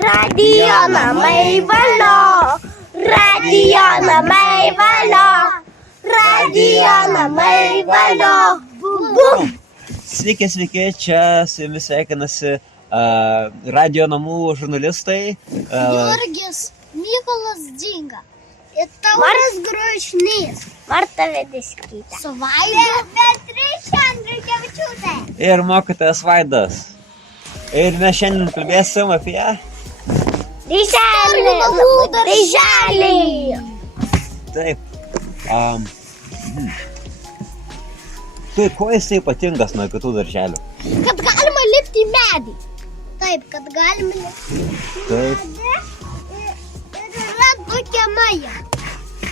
Radio namai valio, radio namai valio, radio namai valio. Bum. Sveiki, čia su jumis sveikinasi radio namų žurnalistai. Jurgis, Mykolas Dzinga, Maras Grušnys, Marta Vediskytė. su Vaidu, Beatričė Andriukevičiūtė. Ir mokytojas Vaidas. Ir mes šiandien kalbėsim apie... Darželį. Taip. Tai kuo jisai ypatingas nuo kitų darželių? Kad galima lipti į medį. Taip, kad galima lipti. Taip. Ir yra du kiemai.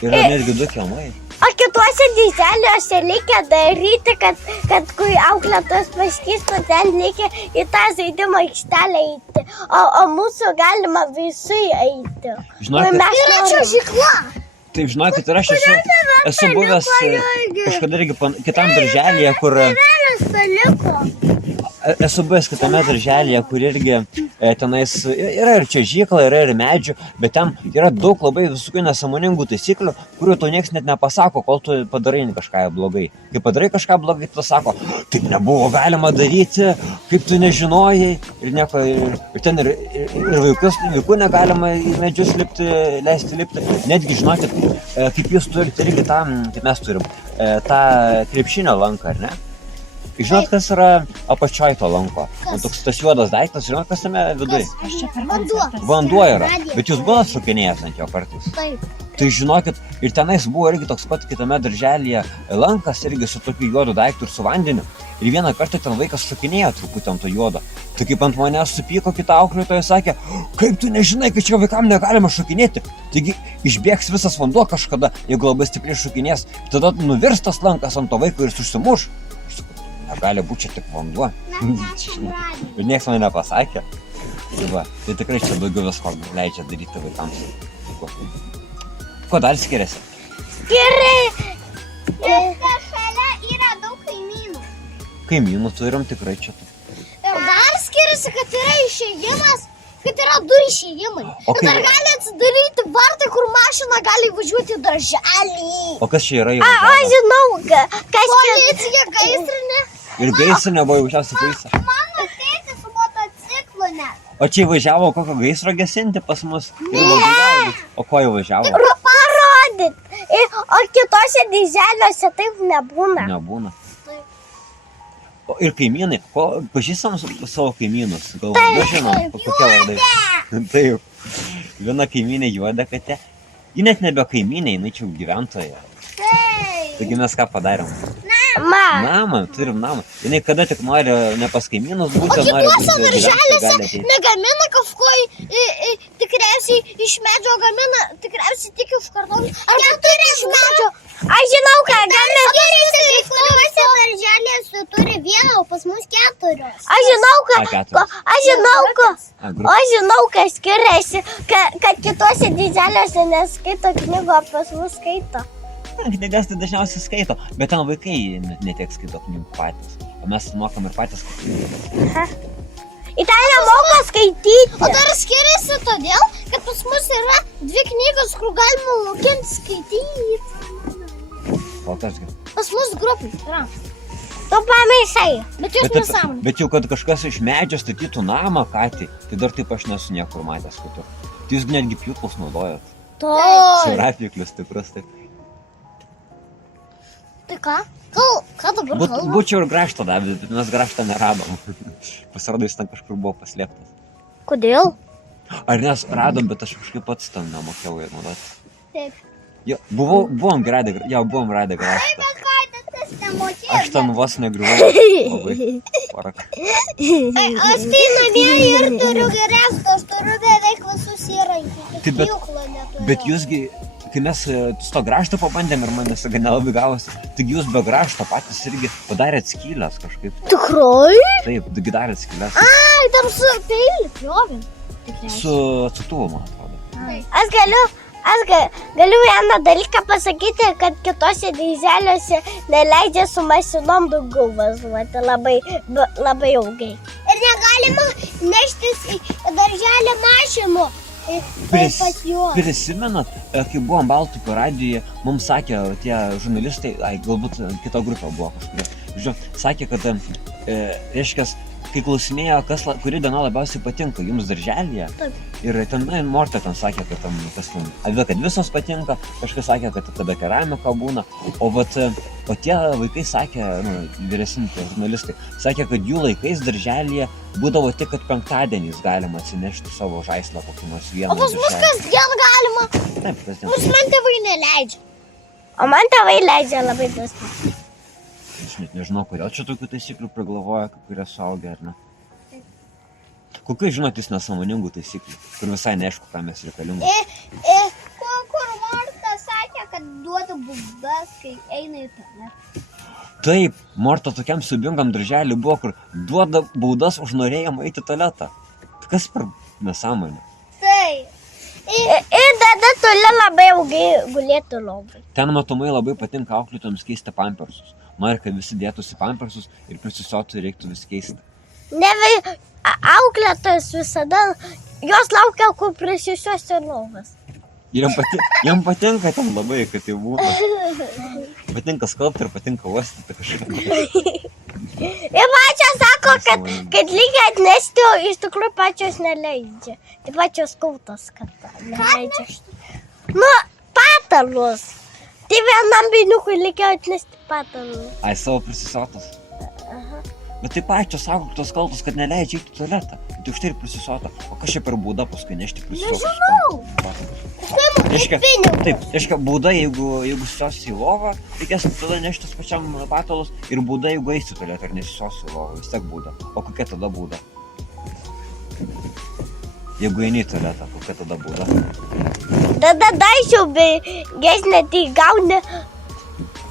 Yra netgi du kiemai. O kituose darželiuose reikia daryti, kad kai auklėtojas paskystų, ten reikia į tą žaidimo aikštelę eiti. O mūsų galima visi eiti. Žinokit, Yra čiuožykla. taip žinokit, ir aš esu buvęs kažkada irgi kitam darželyje, kur... Esu buvęs kitame darželyje, kur irgi tenais yra ir čiuožykla, yra ir medžių, bet ten yra daug labai visokių nesąmoningų taisyklių, kurių tau niekas net nepasako, kol tu padarai kažką blogai. Kai padarai kažką blogai, tu sako, taip nebuvo galima daryti, kaip tu nežinojai, ir nieko, ir ten ir vaikų negalima į medžius lipti, leisti lipti. Netgi žinokit, kaip jūs turite irgi tą, kaip mes turim, tą krepšinio lanką, ar ne? Žinot, kas yra apačioj to lanko? Toks tas juodas daiktas, žinot, kas tame viduje? Vanduo. Vanduo yra, bet jūs buvot šokinėjęs ant jo kartais. Taip. Tai žinokit, ir tenais buvo irgi toks pat kitame darželyje lankas irgi su tokiu juodu daiktu ir su vandeniu. Ir vieną kartą ten vaikas šokinėjo truputį ant to juodo. Tai kaip ant manęs supyko kita auklėtoja sakė, kaip tu nežinai, kad čia vaikam negalima šokinėti. Taigi išbėgs visas vanduo kažkada, jeigu labai stipriai šokinės. Tada nuvirs tas lankas ant to vaiko ir jis užsimuš. Gali būti čia tik vanduo. Ir niekas man nepasakė. Tai tikrai čia daugiau visko leidžia daryti vaikams. Kuo dar skiriasi? Šalia yra daug kaimynų. Kaimynų turim tikrai čia. Ir dar skiriasi, kad yra išėjimas, kad yra du išėjimai. O Ir dar gali atsidaryti vartai, kur mašina gali važiuoti į darželį. O kas čia yra O įvažiavę? žinau, kas Policija, gaisrinė. Ir gaisrinė buvo įvažiavusi baisa. Mano tėtis su motociklu net. O čia įvažiavo kokio gaisro gesinti pas mus? O ko įvažiavo? Parodyt. O kitose darželiuose taip nebūna. Nebūna. Taip. O ir kaimynai, pažįstam savo kaimynus? Gal žinom, kokie vardai? Taip. Viena kaimynė juoda katė. Ji net nebe kaimynė, jinai čia gyventoja. Taip. Taigi mes ką padarėm? Namą. Turim namą. Jinai kada tik nori ne pas kaimynus O būti, nori kituose gyventi, darželiuose gali ateiti. negamina kažko tikriausiai iš medžio gamina, tikriausiai tik iš kartonų. Arba turi iš medžio. Aš žinau, ką gamina. Kituose darželiuose turi vieną, o pas mus keturios. Aš žinau, kas skiriasi, kad kitose darželiuose neskaito knygų, o pas mus skaito. Knygas tai dažniausiai skaito, bet ten vaikai netiek skaito knygų patys. O mes mokam ir patys skaityti. Į ten nemoka skaityti. O dar skiriasi todėl, kad pas mus yra dvi knygos, kur galima mokinti skaityti. Kokiasgi? Pas mus grupai yra. Tu pamaišai. Bet jūs nesąmonė. Bet jau kad kažkas iš medžio statytų namą katį, tai dar taip aš nesu niekur matęs kitur. Tai jūs netgi pjūklus naudojat. Siaurapjūklius tikrus taip. Tai ką? Ką dabar kalbam? Būčiau ir graštą davė, bet mes graštą neradom. Pasirodo, jis ten kažkur buvo paslėptas. Kodėl? Ar nes radom, bet aš kažkaip pats ten nemokėjau naudoti. Taip. Jo, buvom radę graštą. Bet ką, tas nemokėjo. Aš ten vos negriuvau. Labai. Porą kartų. Aš tai namie ir turiu geriausią, aš turiu beveik visus įrankius. Tai bet jūsgi, kai mes su to graštą pabandėm ir man nesąga nelabai gavosi, taigi jūs be grašto patys irgi padarėt skylės kažkaip. Tikrai? Taip, taigi darėt skylės. Ai, dar su peiliu pjovėm. Su atsutuvu, man atrodo. Aš galiu vieną dalyką pasakyti, kad kitose darželiuose neleidžia su mašinom daugiau važiuoti labai ilgai. Ir negalima neštis į darželį mašinų. Pas juos. Prisimenat, kai buvom Baltupio radijuje, mums sakė tie žurnalistai, galbūt kita grupė buvo kažkuria, sakė, kad, reiškia, kai klausinėjo, kuri diena labiausiai patinka jums darželyje. Taip. Ir ten, Morta ten sakė, kad kad visos patinka, kažkas sakė, kad tada keramika būna, o tie vaikai sakė, vyresni tie žurnalistai, sakė, kad jų laikais darželyje būdavo tik, kad penktadieniais galima atsinešti savo žaislą kokį nors vieną. O pas mus kasdien galima. Taip, kasdien. Mus man tėvai neleidžia. O man tėvai leidžia labai dažnai. Aš net nežinau, kodėl čia tokių taisyklių prigalvoja, kai kurie suaugę, ar ne? Kokių žinot jūs nesąmoningų taisyklių, kur visai neaišku, ką mes reikalingi? Kur Morta sakė, kad duoda baudas, kai eina į tualetą. Taip, Morta tokiam siaubingam darželiui buvo, kur duoda baudas už norėjimą eiti į tualetą. Tai kas per nesąmonė? Taip. Ir tada toli labai ilgai gulėtų lovai. Ten matomai labai patinka auklėtojams keisti pampersus. Nori, kad visi dėtųsi pampersus ir prisisotų reiktų vis keisti. Auklėtojas visada, jos laukia, kur prisisiuosi lovas. Ir jam patinka ten labai, kad tai būna. Patinka skalbti ir patinka uostyti kažką. Ir pačios sako, kad lygiai atnešti, o iš tikrųjų pačios neleidžia. Tai pačios kautos, kad neleidžia. Patalus. Tai vienam berniukui reikia atnešti patalus. Savo prisisotas. Bet tai pačios sako, tos kaltos, kad neleidžia eiti į tualetą. Tai už tai ir prisisota. O kas čia per bauda paskui nešti prisisotus? Reiškia, bauda, jeigu susiosi į lovą, reikės tada neštis pačiam patalus. Ir bauda, jeigu eisi į tualetą ir nesusiosi į lovą, vis tiek bauda. O kokia tada bauda? Jeigu eini į tualetą, kokia tada bauda? Tada dažiau gesnė, tai gauni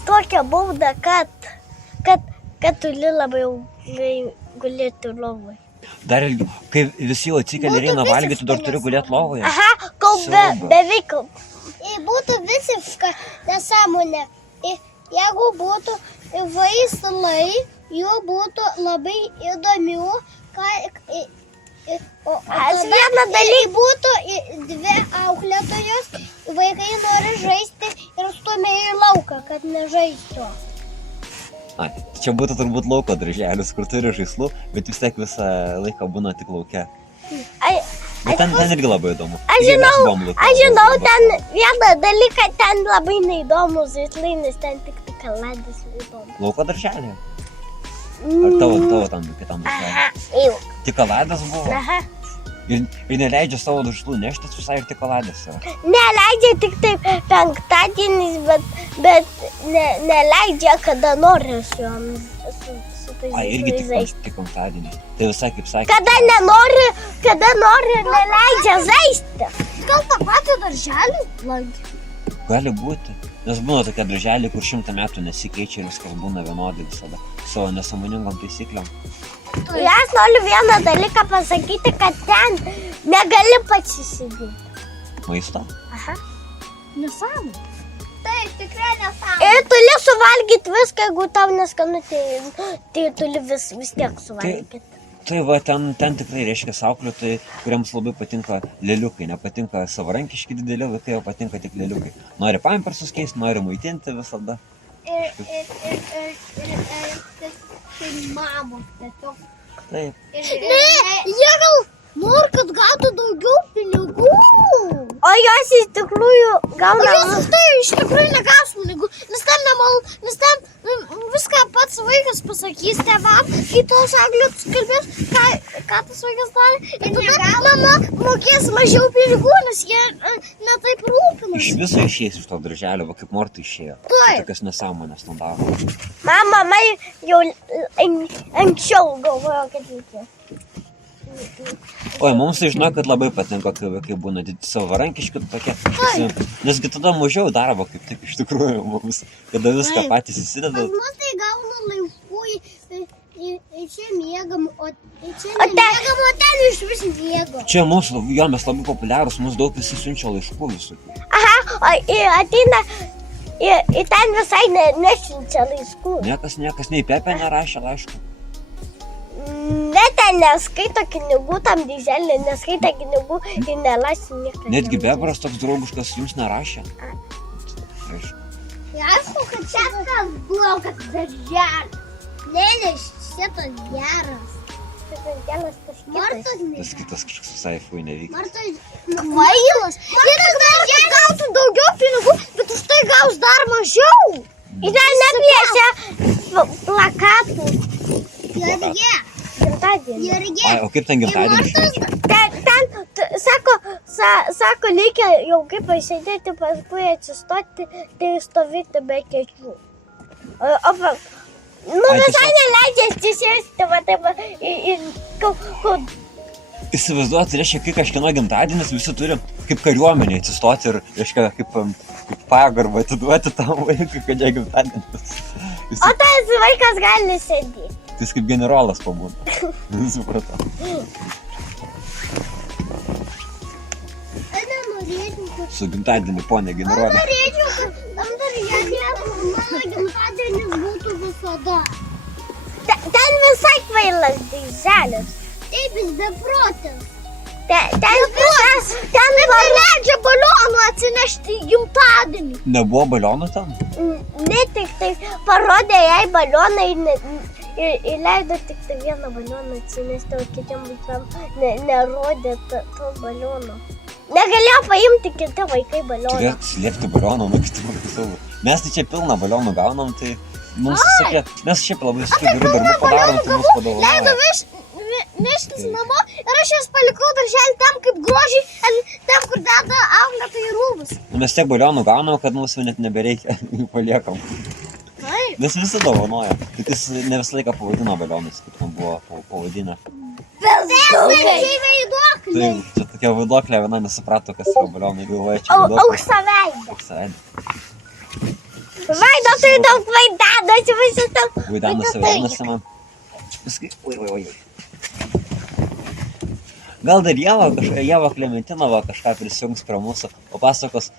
tokią baudą, kad turi labai ilgai gulėti lovai. Dar ilgiau, kai visi jau atsikelia ir eina valgyti, dar turi gulėti lovoje. Aha, beveik. Būtų visiška nesąmonė. Jeigu būtų vaislai, jų būtų labai įdomių, Vieną dalyką būtų dvi auklėtojos, vaikai nori žaisti ir stumia į lauką, kad nežaistų. Čia būtų turbūt lauko darželis, kur turi žaislų, bet vis tiek visą laiką būna tik lauke. Bet ten irgi labai įdomu. Aš žinau, ten vieną dalyką, ten labai neįdomus žaislai, nes ten tik kaladės įdomu. Lauko darželį? Ar tavo tam kitam darželį? Tik kaladės buvo? Aha. Ir neleidžia savo žaislų neštis visai ir tik kaladės yra? Neleidžia tik taip penktadienis, bet neleidžia, kada nori su tais Irgi žaislais. tik penktadienis. Tai visai kaip sakė. Kada nori, neleidžia žaisti. Gal tą patį darželį lankė? Gali būti. Nes būna tokie darželiai, kur 100 metų nesikeičia ir viskas būna vienodai visada. Savo nesąmoningom taisyklėm. Aš noriu vieną dalyką pasakyti, kad ten negali pats įsigyti. Maisto? Aha. Nesąmonė. Taip, tikrai nesąmonė. Ir turi suvalgyti viską, jeigu tau neskanu, tai turi vis tiek suvalgyti. Tai va, ten tikrai reiškia auklėtojai, kuriems labai patinka lėliukai. Nepatinka savarankiški dideli vaikai, o patinka tik lėliukai. Nori pampersus keisti, nori maitinti visada. Ir mamos tiesiog. Taip. Jie gal nori, kad gautų daugiau pinigų. O jos iš tikrųjų gauna... Jos už tai iš tikrųjų negaus pinigų, nes ten viską pats vaikas pasakys tėvam, kai tos auklėtojos kalbės, ką tas vaikas darė. Ir tada mama mokės mažiau pinigų, nes jie ne taip rūpinasi. Iš viso išėjęs iš to darželio, va kaip Morta išėjo. Taip. Tokias nesąmonės ten daro. Mama jau anksčiau galvojo, kad reikia. Oi, mums tai žinau, kad labai patinka, kai vaikai būna savarankiški tokie. Nesgi tada mažiau darbo, kaip tik iš tikrųjų mums, kada viską patys įsideda. Pas mus tai gauna laivų, čia miegam, o čia nemiegam, o ten iš vis miego. Čia mūsų, mes labai populiarūs, mums daug visi siunčia laiškų visokių. Aha, o ateina, ir ten visai nesiunčia laiškų. Niekas nei Pepė nerašė laiškų. Ne, ten neskaito pinigų, tam dizelė neskaito pinigų ir nelaisi nieką. Netgi bebras toks draugiškas jums nerašė. Aišku. Aišku, kad šitas blogas darželis. Lėlė, šitas geras. Šitas geras tas kitas. Martas Tas kitas kažkas visai fui nevyksta. Martas kvailas. Šitas darželis gautų daugiau pinigų, bet už tai gaus dar mažiau. Ir ten nepiešia plakatų. Irgi. Gimtadienį. Irgi. Ai, o kaip ten gimtadienis švenčia? Sako, reikia jau kaip pasėdėti, paskui atsistoti, tai stovėti be kėdžių. Visai neleidžia atsisėsti, va taip, Įsivaizduoti, reiškia, kai kažkieno gimtadienis, visi turi kaip kariuomenė atsistoti ir, reiškia, kaip pagarbą atiduoti tam vaikui, kad jie gimtadienis. o tas vaikas gali sėdėti. Jis kaip generolas pabūna. Supratau. Su gimtadieniu, ponė generolė. Norėčiau, kad tam darželė mano gimtadienis būtų visada. Ten visai kvailas darželis. Taip, jis beprotis. Ten Leidžia balionų atsinešti į gimtadienį. Nebuvo balionų ten? ne tik tai parodė jai balioną ir leido tik tai vieną balioną atsinešti, o kitiem vaikam nerodė to baliono. Negalėjo paimti kiti vaikai balioną. Turėtų slėpti balioną nuo kitų vaikų savo. Mes tai čia pilną balionų gaunam, tai mums sakė, mes šiaip labai visokių gerų darbų padarom, tai mums Leido padovanoja. neštis namo ir aš jas palikau darželį tam kaip grožiai, tam kur deda auklėtojai rūbus. Mes tiek balionų gaunam, kad mums jau net nebereikia, jų paliekam. Taip. Nes visi dovanoja. Tik jis ne visą laiką pavadino balionus, kaip man buvo pavadinę. Veiduokliai. Veiduokliai. Tai čia tokia vaiduoklė, viena nesuprato, kas yra balionai, galvoja, čia vaiduoklė. Auksaveidą. Auksaveidė. Vaido turi daug vaidanas, visi daug. Vaidanas vadinasi man. Paskui, oi. Gal dar Ieva Klementinova kažką prisijungs prie mūsų, o pasakos,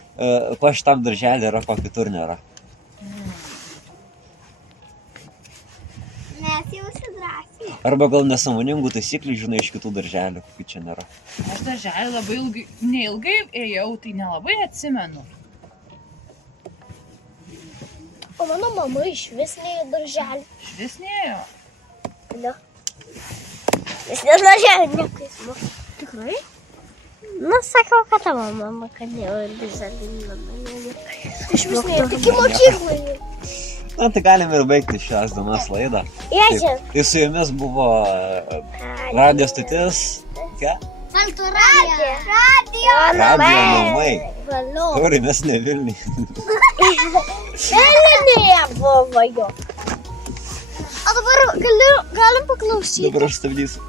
ko šitam darželį yra, ko kitur nėra. Mes jau užsidrąsime. Arba gal nesąmoningų taisyklių žinai iš kitų darželių, kai čia nėra. Aš darželį labai neilgai ėjau, tai nelabai atsimenu. O mano mama iš vis neėjo darželį. Švis neėjo. Ne. Jis nežinau, nieko. Tikrai? Nu, sakau, kad tavo mama, kad jau darželinė. Iš vis neėjo, tik į mokyklą. Na, tai galime ir baigti šios dienos laidą. Ježiu. Tai su jumis buvo radio stotis. Ką? Salto radio. Radio namai. Valio. Tauri, mes ne Vilniui. Vilniuje buvo jo. O dabar galim paklausyti. Dabar aš stabdysiu.